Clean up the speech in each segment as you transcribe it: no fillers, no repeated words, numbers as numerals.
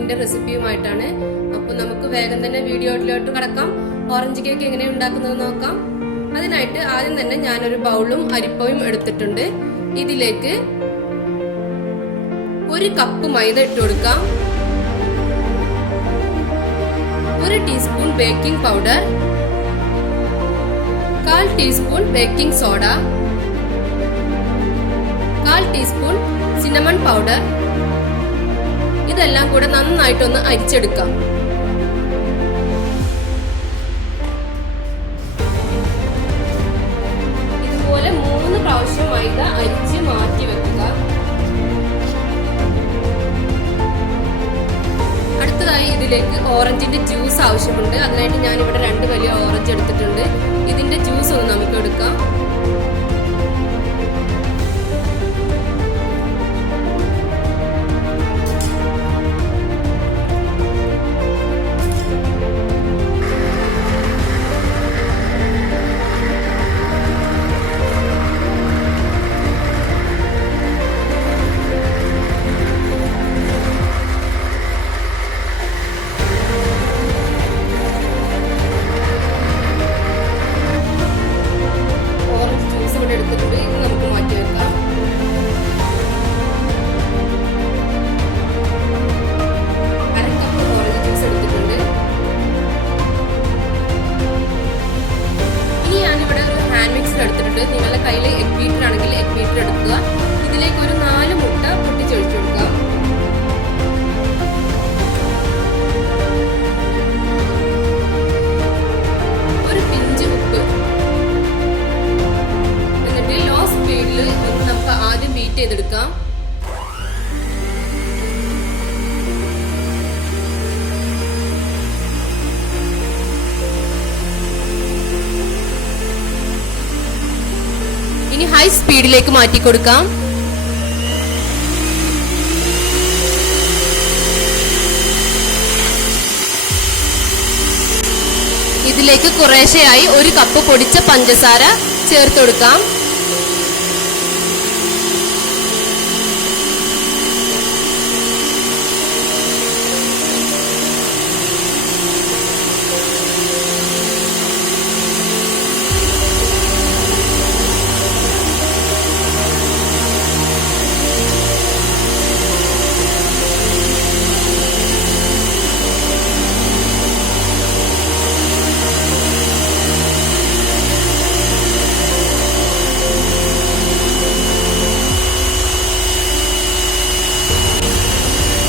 കേക്കിന്റെ റെസിപ്പിയുമായിട്ടാണ്. അപ്പോൾ നമുക്ക് വേഗം തന്നെ വീഡിയോയിലോട്ട് കടക്കാം. ഓറഞ്ച് കേക്ക് എങ്ങനെ ഉണ്ടാക്കുന്നത് നോക്കാം. അതിനായിട്ട് ആദ്യം തന്നെ ഞാനൊരു ബൗളും അരിപ്പയും എടുത്തിട്ടുണ്ട്. ഇതിലേക്ക് 1 കപ്പ് മൈദ ഇട്ട് കൊടുക്കാം. 1 teaspoon baking powder, 1/4 teaspoon baking soda, 1/4 teaspoon cinnamon powder. ഇതെല്ലാം കൂടെ നന്നായിട്ടൊന്ന് അരിച്ചെടുക്കാം. ഇതുപോലെ 3 പ്രാവശ്യം മൈദ അരിച്ച് മാറ്റി വെക്കുക. അടുത്തതായി ഇതിലേക്ക് ഓറഞ്ചിന്റെ ജ്യൂസ് ആവശ്യമുണ്ട്. അതിനായിട്ട് ഞാൻ ഇവിടെ 2 വലിയ ഓറഞ്ച് എടുത്തിട്ടുണ്ട്. ഇതിന്റെ ജ്യൂസ് ഒന്ന് നമുക്ക് എടുക്കാം. നിങ്ങളുടെ കയ്യിൽ എഗ് ബീറ്റർ ആണെങ്കിൽ എഗ് ബീറ്റർ എടുക്കുക. ഇതിലേക്ക് ഒരു 4 മുട്ട പൊട്ടിച്ചൊഴിച്ചു കൊടുക്കുക. ഒരു പിഞ്ച് ഉപ്പ്. എന്നിട്ട് ലോ സ്പീഡിൽ നമുക്ക് ആദ്യം ബീറ്റ് ചെയ്തെടുക്കാം. ഇനി ഹൈ സ്പീഡിലേക്ക് മാറ്റി കൊടുക്കാം. ഇതിലേക്ക് കുറേശ്ശെയായി 1 കപ്പ് പൊടിച്ച പഞ്ചസാര ചേർത്ത് കൊടുക്കാം.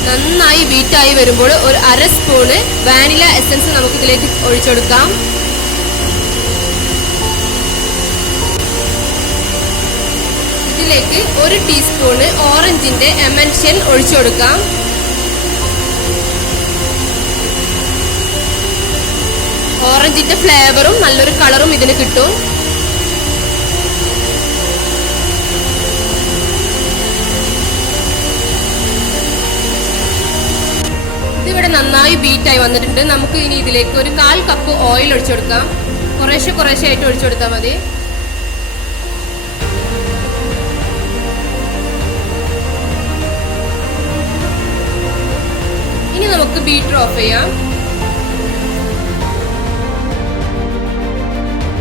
നന്നായി ബീറ്റായി വരുമ്പോൾ ഒരു 1/2 സ്പൂണ് വാനില എസൻസ് നമുക്ക് ഇതിലേക്ക് ഒഴിച്ചെടുക്കാം. ഇതിലേക്ക് 1 ടീസ്പൂണ് ഓറഞ്ചിന്റെ എമൽഷൻ ഒഴിച്ചു കൊടുക്കാം. ഓറഞ്ചിന്റെ ഫ്ലേവറും നല്ലൊരു കളറും ഇതിന് കിട്ടും. ഇതിവിടെ നന്നായി ബീറ്റായി വന്നിട്ടുണ്ട്. നമുക്ക് ഇനി ഇതിലേക്ക് ഒരു 1/4 കപ്പ് ഓയിൽ ഒഴിച്ചു കൊടുക്കാം. കുറേശ്ശെ ആയിട്ട് ഒഴിച്ചു കൊടുത്താൽ മതി. ഇനി നമുക്ക് ബീറ്റർ ഓഫ് ചെയ്യാം.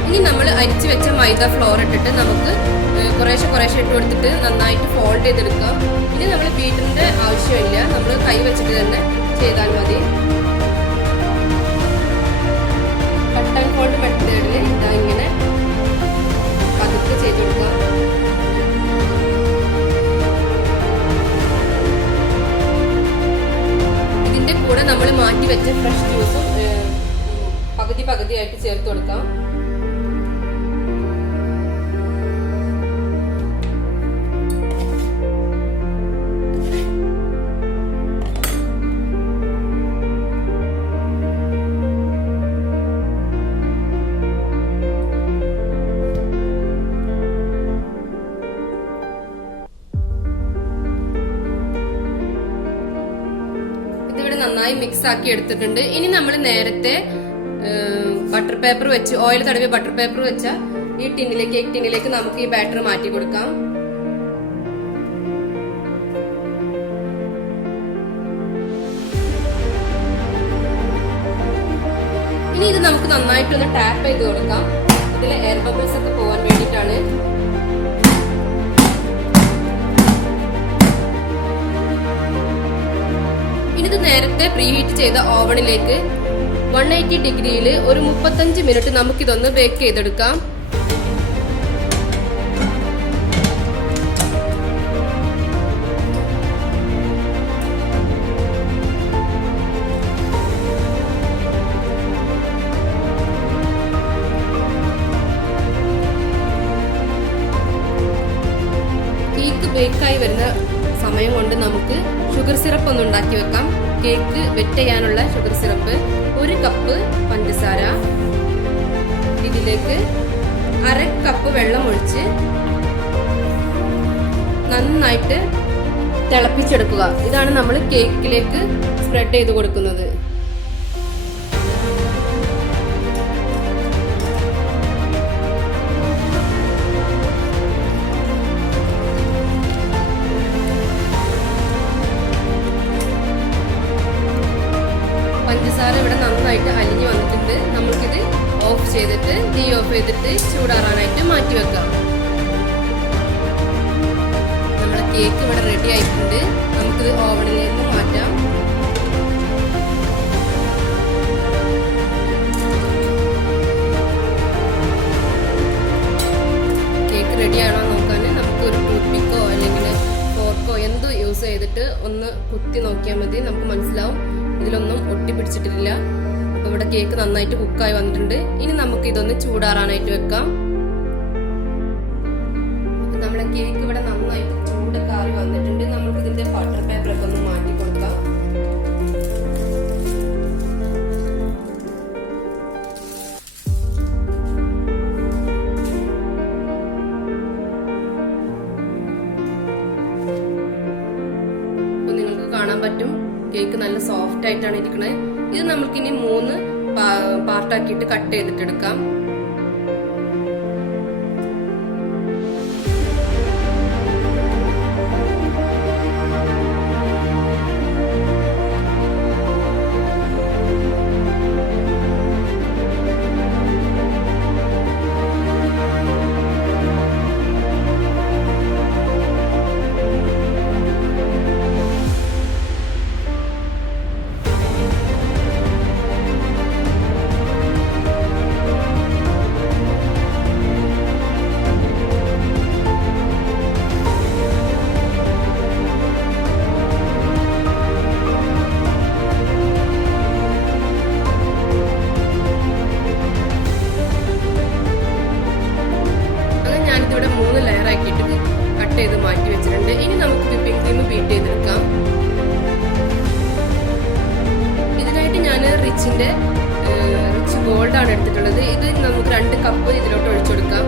ഇനി നമ്മൾ അരിച്ചു വെച്ച മൈദ ഫ്ലോർ ഇട്ടിട്ട് നമുക്ക് കുറേശ്ശെ ഇട്ട് കൊടുത്തിട്ട് നന്നായിട്ട് ഫോൾഡ് ചെയ്തെടുക്കാം. ഇനി നമ്മൾ ബീറ്ററിന്റെ ആവശ്യമില്ല, നമ്മൾ കൈ വെച്ചിട്ട് തന്നെ ചെയ്താൽ മതി. കട്ട് ആൻഡ് ഫോൾഡ് മെത്തേഡിൽ ഇതാ ഇങ്ങനെ പതുക്കെ ചെയ്ത് കൊടുക്കാം. ഇതിന്റെ കൂടെ നമ്മൾ മാറ്റി വെച്ച ഫ്രഷ് ജ്യൂസും പകുതിയായിട്ട് ചേർത്ത് കൊടുക്കാം. നന്നായി മിക്സ് ആക്കി എടുത്തിട്ടുണ്ട്. ഇനി നമ്മൾ നേരത്തെ ബട്ടർ പേപ്പർ വെച്ച് ഓയിൽ തടവി ബട്ടർ പേപ്പർ വെച്ച ഈ കേക്ക് ടിന്നിലേക്ക് നമുക്ക് ഈ ബാറ്റർ മാറ്റി കൊടുക്കാം. ഇനി ഇത് നമുക്ക് നന്നായിട്ടൊന്ന് ടാപ്പ് ചെയ്ത് കൊടുക്കാം. ഇതിലെ എയർ ബബിൾസ് ഒക്കെ പോകാൻ വേണ്ടിയിട്ടാണ്. ഇനി ഇത് നേരത്തെ പ്രീഹീറ്റ് ചെയ്ത ഓവണിലേക്ക് 180 ഡിഗ്രിയിൽ ഒരു 35 മിനിറ്റ് നമുക്കിതൊന്ന് ബേക്ക് ചെയ്തെടുക്കാം. കേക്ക് ബേക്കായി വരുന്ന സമയം കൊണ്ട് നമുക്ക് ഷുഗർ സിറപ്പ് ഒന്ന് ഉണ്ടാക്കി വെക്കാം. കേക്ക് വെറ്റ് ചെയ്യാനുള്ള ഷുഗർ സിറപ്പ് 1 കപ്പ് പഞ്ചസാര, ഇതിലേക്ക് 1/2 കപ്പ് വെള്ളം ഒഴിച്ച് നന്നായിട്ട് തിളപ്പിച്ചെടുക്കുക. ഇതാണ് നമ്മൾ കേക്കിലേക്ക് സ്പ്രെഡ് ചെയ്ത് കൊടുക്കുന്നത്. പഞ്ചസാര ഇവിടെ നന്നായിട്ട് അലിഞ്ഞു വന്നിട്ടുണ്ട്. നമുക്കിത് ഓഫ് ചെയ്തിട്ട് തീ ഓഫ് ചെയ്തിട്ട് ചൂടാറാനായിട്ട് മാറ്റി വെക്കാം. നമ്മുടെ കേക്ക് ഇവിടെ റെഡി ആയിട്ടുണ്ട്. നമുക്കിത് ഓവനിൽ നിന്ന് മാറ്റാം. കേക്ക് റെഡിയാണോ നോക്കാൻ നമുക്ക് ഒരു ടൂത്ത് പിക്കോ അല്ലെങ്കിൽ ഫോർക്കോ എന്ത് യൂസ് ചെയ്തിട്ട് ഒന്ന് കുത്തി നോക്കിയാൽ മതി. നമുക്ക് മനസ്സിലാവും ഇതിലൊന്നും ഒട്ടിപ്പിടിച്ചിട്ടില്ല. അപ്പൊ ഇവിടെ കേക്ക് നന്നായിട്ട് കുക്കായി വന്നിട്ടുണ്ട്. ഇനി നമുക്ക് ഇതൊന്ന് ചൂടാറാനായിട്ട് വെക്കാം. അപ്പൊ നമ്മുടെ കേക്ക് ഇവിടെ നന്നായിട്ട് ചൂടക്കാറി വന്നിട്ടുണ്ട്. നമുക്ക് ഇതിന്റെ ബട്ടർ പേപ്പറൊക്കെ ഒന്ന് മാറ്റി കൊടുക്കാം. അപ്പൊ നിങ്ങൾക്ക് കാണാൻ പറ്റും കേക്ക് നല്ല സോഫ്റ്റ് ആയിട്ടാണ് ഇരിക്കുന്നത്. ഇത് നമുക്കിനി 3 പാർട്ടാക്കിയിട്ട് കട്ട് ചെയ്തിട്ട് എടുക്കാം. ചെയ്ത് മാറ്റി വെച്ചിട്ടുണ്ട്. ഇനി നമുക്ക് വിപ്പിംഗ് ക്രീം ബീറ്റ് ചെയ്തെടുക്കാം. ഇതിനായിട്ട് ഞാൻ റിച്ച് ഗോൾഡ് ആണ് എടുത്തിട്ടുള്ളത്. ഇത് നമുക്ക് 2 കപ്പ് ഇതിലോട്ട് ഒഴിച്ചു കൊടുക്കാം.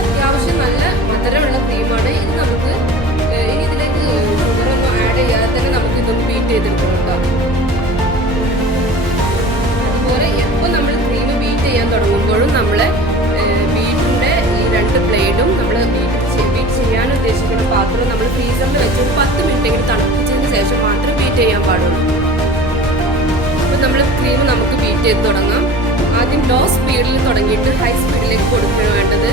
അത്യാവശ്യം നല്ല മധുരമുള്ള ക്രീമാണ്. ഇത് നമുക്ക് ഇനി ഇതിലേക്ക് ഷുഗറൊന്നും ആഡ് ചെയ്യാതെ തന്നെ നമുക്ക് ഇതൊന്ന് ബീറ്റ് ചെയ്തെടുക്കാം. അതുപോലെ എപ്പോൾ നമ്മൾ ക്രീം ബീറ്റ് ചെയ്യാൻ തുടങ്ങുമ്പോഴും നമ്മൾ ബീറ്റിന്റെ ഈ 2 ബ്ലേഡും നമ്മൾ ബീറ്റ് ചെയ്യാൻ ഉദ്ദേശിക്കുന്ന പാത്രം നമ്മൾ ഫ്രീസറിൽ വെച്ച് ഒരു 10 മിനിറ്റെങ്കിലും തണുപ്പിച്ചതിന് ശേഷം മാത്രം ബീറ്റ് ചെയ്യാൻ പാടുള്ളൂ. അപ്പോൾ നമ്മൾ ക്രീം നമുക്ക് ബീറ്റ് ചെയ്ത് തുടങ്ങാം. ആദ്യം ലോ സ്പീഡിൽ തുടങ്ങിയിട്ട് ഹൈ സ്പീഡിലേക്ക് കൊടുക്കുകയാണ് വേണ്ടത്.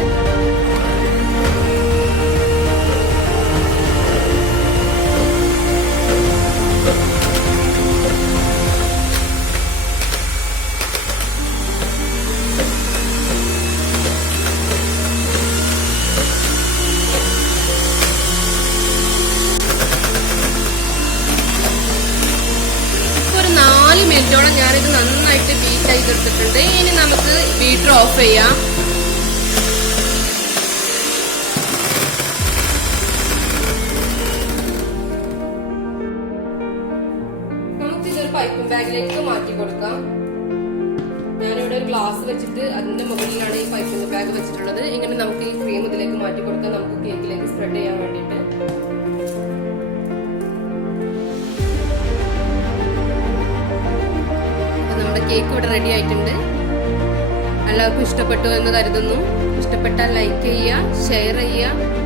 മിനിറ്റോളം ഞാനിത് നന്നായിട്ട് ബീറ്റ് ചെയ്തെടുത്തിട്ടുണ്ട്. ഇനി നമുക്ക് ബീറ്റർ ഓഫ് ചെയ്യാം. നമുക്ക് ഇതൊരു പൈപ്പിംഗ് ബാഗിലേക്ക് മാറ്റി കൊടുക്കാം. ഞാനിവിടെ ഒരു ഗ്ലാസ് വെച്ചിട്ട് അതിന്റെ മുകളിലാണ് ഈ പൈപ്പിംഗ് ബാഗ് വെച്ചിട്ടുള്ളത്. ഇങ്ങനെ നമുക്ക് ഈ ക്രീം ഇതിലേക്ക് മാറ്റി കൊടുക്കാം. നമുക്ക് കേക്കിലേക്ക് സ്പ്രെഡ് ചെയ്യാൻ വേണ്ടിയിട്ട്. കേക്ക് ഇവിടെ റെഡി ആയിട്ടുണ്ട്. എല്ലാവർക്കും ഇഷ്ടപ്പെട്ടു എന്ന് കരുതുന്നു. ഇഷ്ടപ്പെട്ടാൽ ലൈക്ക് ചെയ്യുക, ഷെയർ ചെയ്യുക.